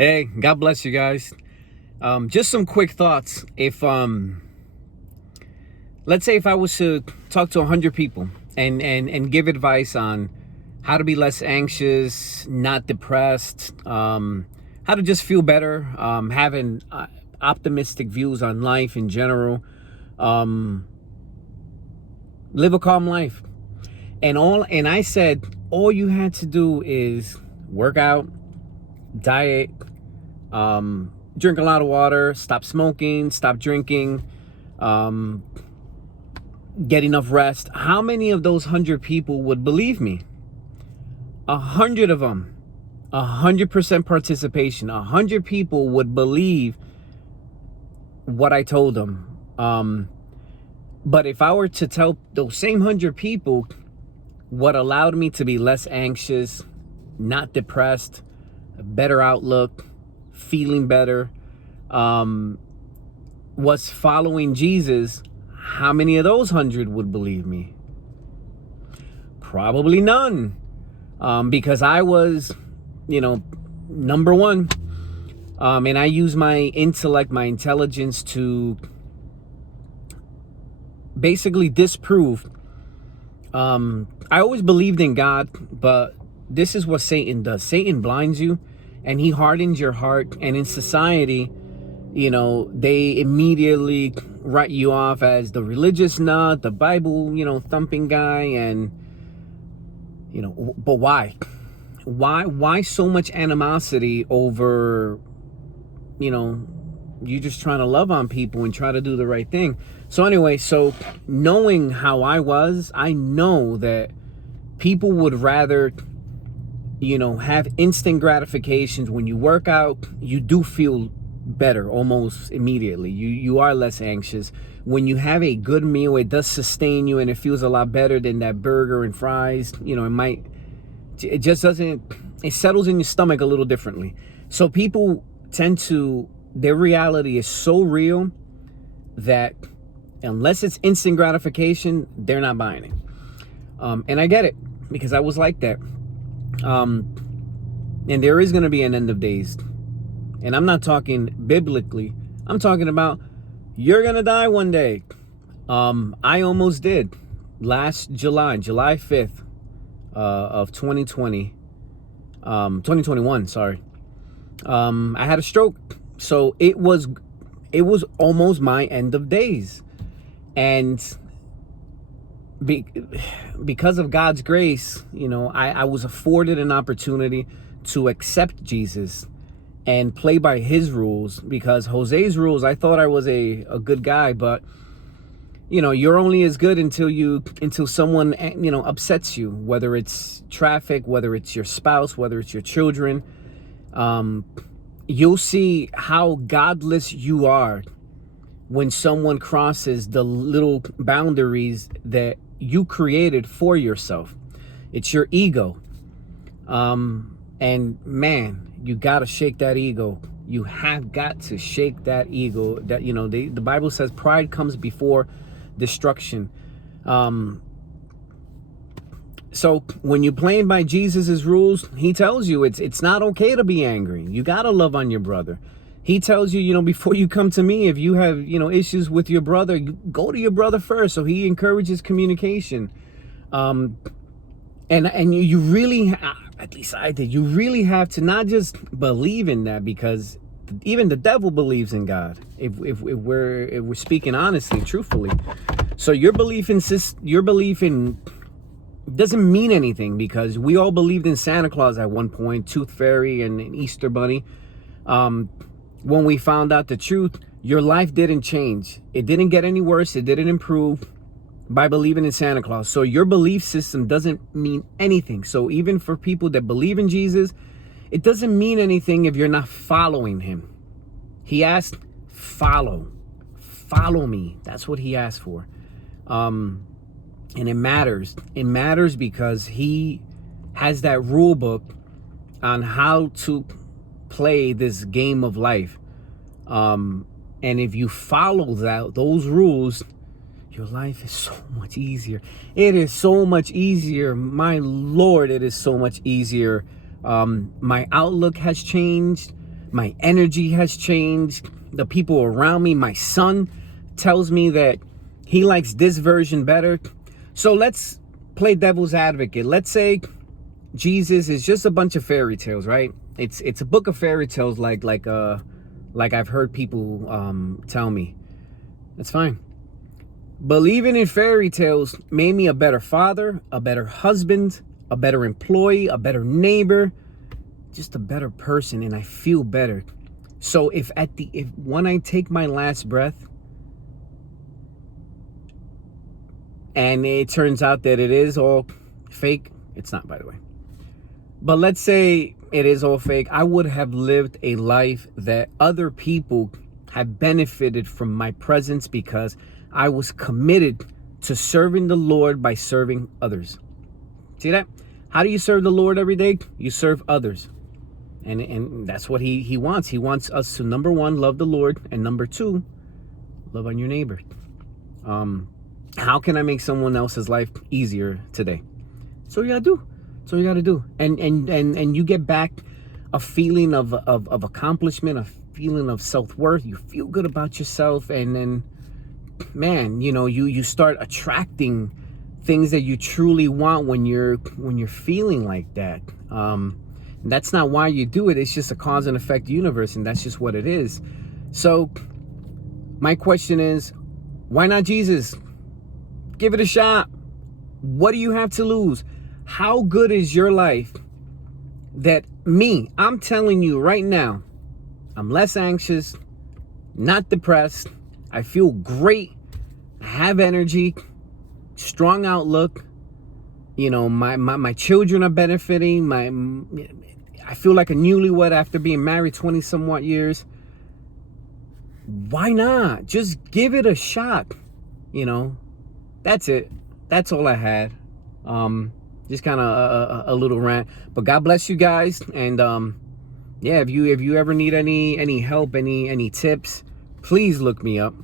Hey, God bless you guys. Just some quick thoughts. If let's say if I was to talk to 100 people and give advice on how to be less anxious, not depressed, how to just feel better, having optimistic views on life in general, um, live a calm life, and I said all you had to do is work out, diet, drink a lot of water, stop smoking, stop drinking, um, get enough rest. How many of those 100 people would believe me? 100 of them, 100% participation. 100 people would believe what I told them. But if I were to tell those same 100 people what allowed me to be less anxious, not depressed, a better outlook, feeling better, was following Jesus, how many of those 100 would believe me? Probably none. Because I was, number one. And I use my intellect, my intelligence to basically disprove. I always believed in God, but this is what Satan does. Satan blinds you and he hardens your heart. And in society, they immediately write you off as the religious nut, the Bible, thumping guy. And, but why? Why so much animosity over, you just trying to love on people and try to do the right thing? So anyway, so knowing how I was, I know that people would rather, have instant gratifications. When you work out, you do feel better almost immediately. You are less anxious. When you have a good meal, it does sustain you and it feels a lot better than that burger and fries. It just doesn't, it settles in your stomach a little differently. So people tend to, their reality is so real that unless it's instant gratification, they're not buying it. And I get it, because I was like that. And there is going to be an end of days. And I'm not talking biblically. I'm talking about you're going to die one day. I almost did. Last July 5th of 2021, sorry. I had a stroke. So it was almost my end of days. And because of God's grace, I was afforded an opportunity to accept Jesus and play by his rules, because Jose's rules, I thought I was a good guy, but you're only as good until someone, upsets you, whether it's traffic, whether it's your spouse, whether it's your children. You'll see how godless you are when someone crosses the little boundaries that you created for yourself. It's your ego. And man, you got to shake that ego. You have got to shake that ego. That, the Bible says pride comes before destruction. So when you're playing by Jesus's rules, he tells you it's not okay to be angry. You got to love on your brother. He tells you, before you come to me, if you have, issues with your brother, you go to your brother first. So he encourages communication. And you really, at least I did, you really have to not just believe in that, because even the devil believes in God. If we're speaking honestly, truthfully. So your belief in doesn't mean anything, because we all believed in Santa Claus at one point, Tooth Fairy and an Easter Bunny. When we found out the truth, your life didn't change. It didn't get any worse. It didn't improve by believing in Santa Claus. So your belief system doesn't mean anything. So even for people that believe in Jesus, it doesn't mean anything if you're not following him. He asked, follow me. That's what he asked for. And it matters. It matters because he has that rule book on how to play this game of life. And if you follow those rules, your life is so much easier. It is so much easier. My Lord, it is so much easier. My outlook has changed. My energy has changed. The people around me, my son tells me that he likes this version better. So let's play devil's advocate. Let's say Jesus is just a bunch of fairy tales, right? It's a book of fairy tales, like I've heard people tell me. That's fine. Believing in fairy tales made me a better father, a better husband, a better employee, a better neighbor, just a better person, and I feel better. So if when I take my last breath and it turns out that it is all fake, it's not, by the way. But let's say it is all fake. I would have lived a life that other people have benefited from my presence because I was committed to serving the Lord by serving others. See that? How do you serve the Lord every day? You serve others. And that's what he wants. He wants us to, number one, love the Lord, and number two, love on your neighbor. How can I make someone else's life easier today? So you gotta do. So you gotta do. And you get back a feeling of accomplishment, a feeling of self-worth. You feel good about yourself, and then, man, you start attracting things that you truly want when you're feeling like that. That's not why you do it. It's just a cause and effect universe, and that's just what it is. So my question is, why not Jesus? Give it a shot. What do you have to lose? How good is your life that I'm telling you right now, I'm less anxious, not depressed. I feel great. I have energy, strong outlook. My children are benefiting. I feel like a newlywed after being married 20 somewhat years. Why not? Just give it a shot. That's it. That's all I had. Just kind of a little rant. But God bless you guys. And yeah, if you ever need any help, any tips, please look me up.